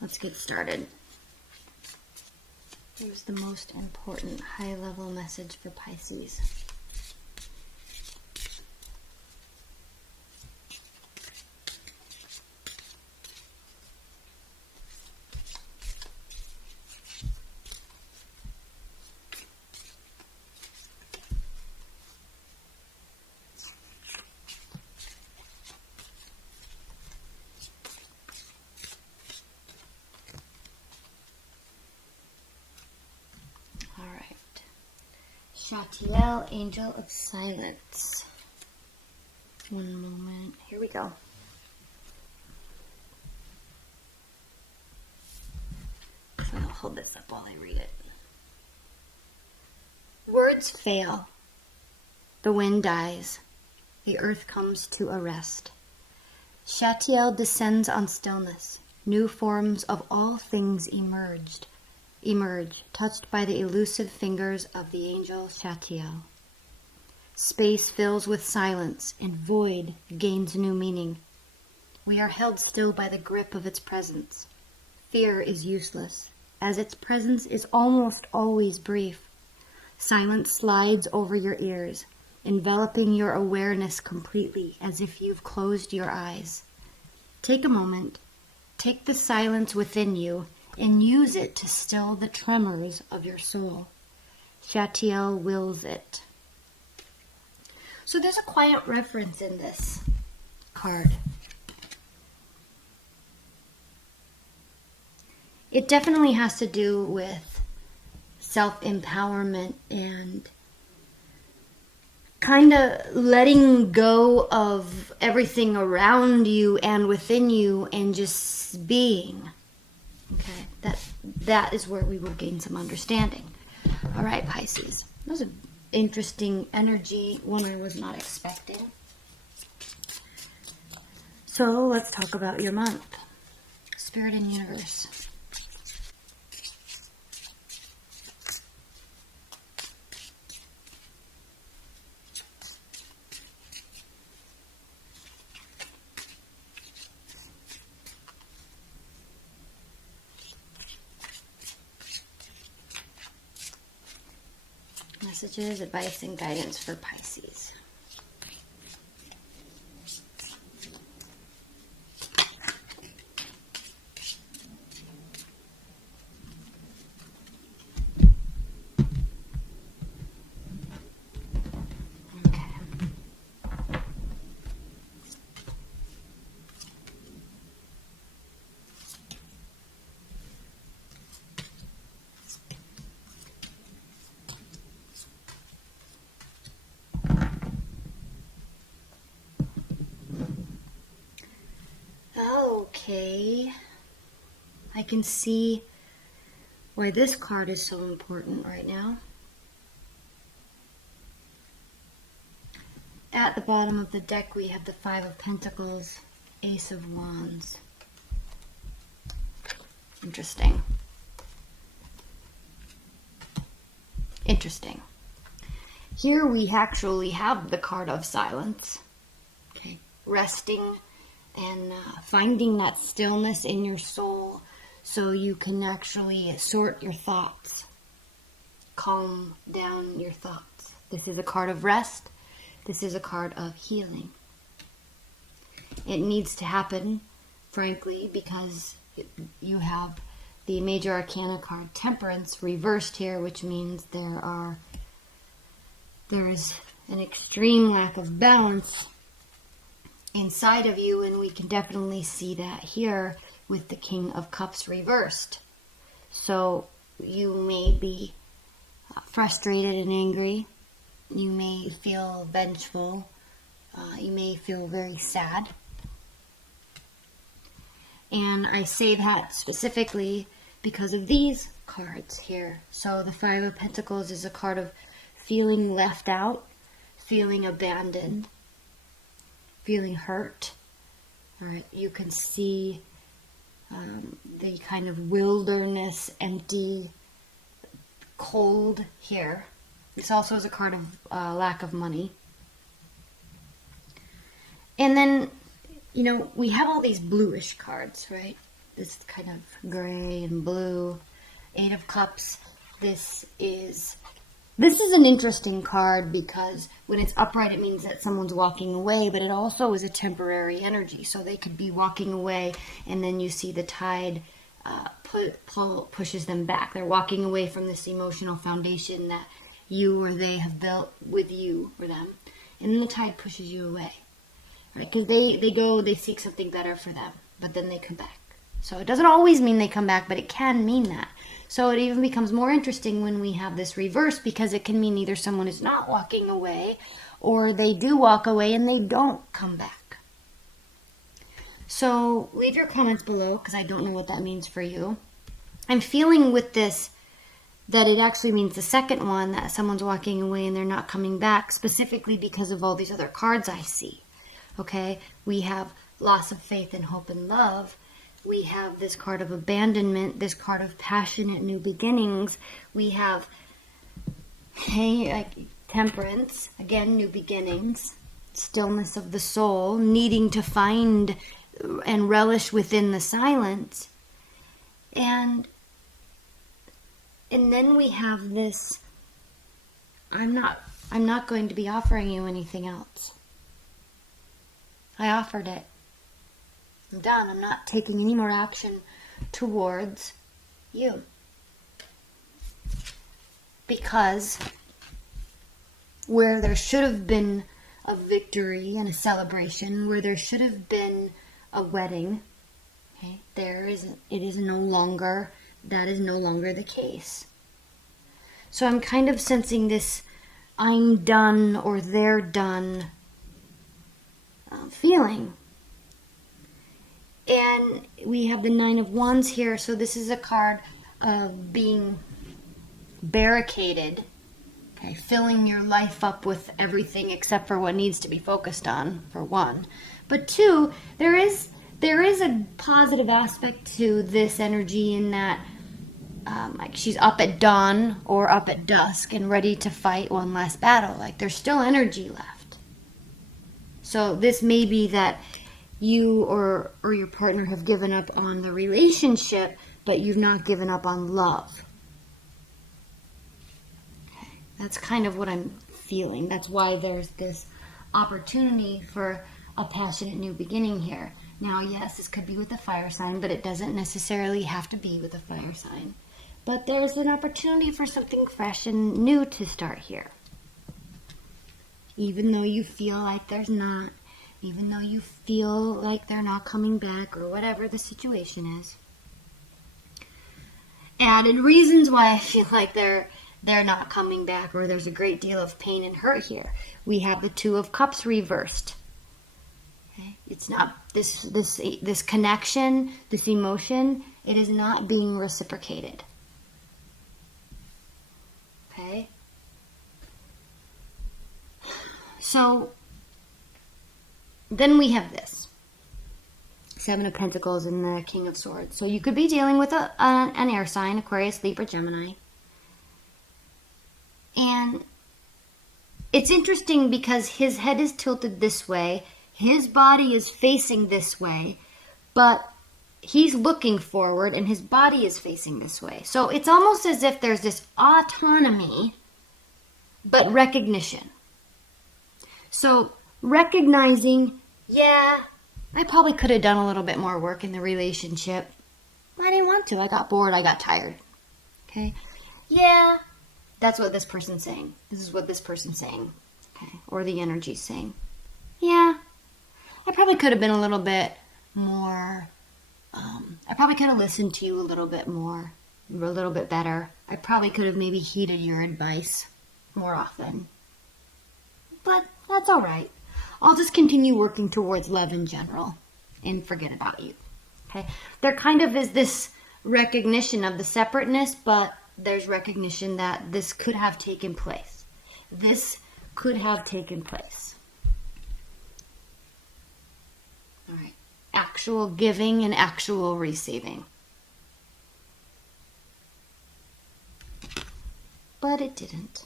let's get started. Here's the most important high-level message for Pisces. Shatiel, Angel of Silence. One moment. Here we go. So I'll hold this up while I read it. Words fail. The wind dies. The earth comes to a rest. Shatiel descends on stillness. New forms of all things emerge, touched by the elusive fingers of the angel Shatiel. Space fills with silence, and void gains new meaning. We are held still by the grip of its presence. Fear is useless, as its presence is almost always brief. Silence slides over your ears, enveloping your awareness completely, as if you've closed your eyes. Take a moment, take the silence within you, and use it to still the tremors of your soul. Shatiel wills it. So there's a quiet reference in this card. It definitely has to do with self-empowerment and kind of letting go of everything around you and within you and just being. Okay, that is where we will gain some understanding. All right, Pisces. That was an interesting energy, one I was not expecting. So let's talk about your month. Spirit and Universe. Messages, advice, and guidance for Pisces. Okay. Okay, I can see why this card is so important right now. At the bottom of the deck we have the Five of Pentacles, Ace of Wands. Interesting. Interesting. Here we actually have the card of silence. Okay, resting and finding that stillness in your soul so you can actually sort your thoughts, calm down your thoughts. This is a card of rest. This is a card of healing. It needs to happen, frankly, because you have the Major Arcana card, Temperance, reversed here, which means there is an extreme lack of balance inside of you, and we can definitely see that here with the King of Cups reversed. So you may be frustrated and angry. You may feel vengeful. You may feel very sad. And I say that specifically because of these cards here. So the Five of Pentacles is a card of feeling left out, feeling abandoned, feeling hurt. All right, you can see the kind of wilderness, empty, cold here. This also is a card of lack of money. And then, you know, we have all these bluish cards, right? this kind of gray and blue. 8 of Cups. This is an interesting card because when it's upright, it means that someone's walking away, but it also is a temporary energy. So they could be walking away, and then you see the tide pushes them back. They're walking away from this emotional foundation that you or they have built with you or them, and then the tide pushes you away, right? Because they seek something better for them, but then they come back. So it doesn't always mean they come back, but it can mean that. So it even becomes more interesting when we have this reverse, because it can mean either someone is not walking away or they do walk away and they don't come back. So leave your comments below, because I don't know what that means for you. I'm feeling with this that it actually means the second one, that someone's walking away and they're not coming back, specifically because of all these other cards I see. Okay, we have loss of faith and hope and love. We have this card of abandonment, this card of passionate new beginnings. We have, temperance, again, new beginnings, stillness of the soul, needing to find and relish within the silence. And then we have this, I'm not going to be offering you anything else. I offered it. I'm done. I'm not taking any more action towards you. Because where there should have been a victory and a celebration, where there should have been a wedding, okay, that is no longer the case. So I'm kind of sensing this I'm done or they're done feeling. And we have the 9 of Wands here, so this is a card of being barricaded, okay, filling your life up with everything except for what needs to be focused on, for one. But 2, there is a positive aspect to this energy in that like she's up at dawn or up at dusk and ready to fight one last battle. Like there's still energy left. So this may be that you or your partner have given up on the relationship, but you've not given up on love. Okay. That's kind of what I'm feeling. That's why there's this opportunity for a passionate new beginning here. Now, yes, this could be with a fire sign, but it doesn't necessarily have to be with a fire sign. But there's an opportunity for something fresh and new to start here. Even though you feel like there's not, even though you feel like they're not coming back or whatever the situation is. Added reasons why I feel like they're not coming back, or there's a great deal of pain and hurt here. We have the 2 of Cups reversed. Okay? It's not this connection, this emotion, it is not being reciprocated. Okay? So then we have this 7 of Pentacles and the King of Swords. So you could be dealing with an air sign, Aquarius, Libra, Gemini. And it's interesting because his head is tilted this way, his body is facing this way, but he's looking forward and his body is facing this way. So it's almost as if there's this autonomy, but recognition. So recognizing, yeah, I probably could have done a little bit more work in the relationship. I didn't want to. I got bored. I got tired. Okay? Yeah, that's what this person's saying. This is what this person's saying. Okay? Or the energy's saying. Yeah, I probably could have been a little bit more, I probably could have listened to you a little bit more, a little bit better. I probably could have maybe heeded your advice more often. But that's all right. I'll just continue working towards love in general and forget about you. Okay? There kind of is this recognition of the separateness, but there's recognition that this could have taken place. This could have taken place. All right. Actual giving and actual receiving. But it didn't.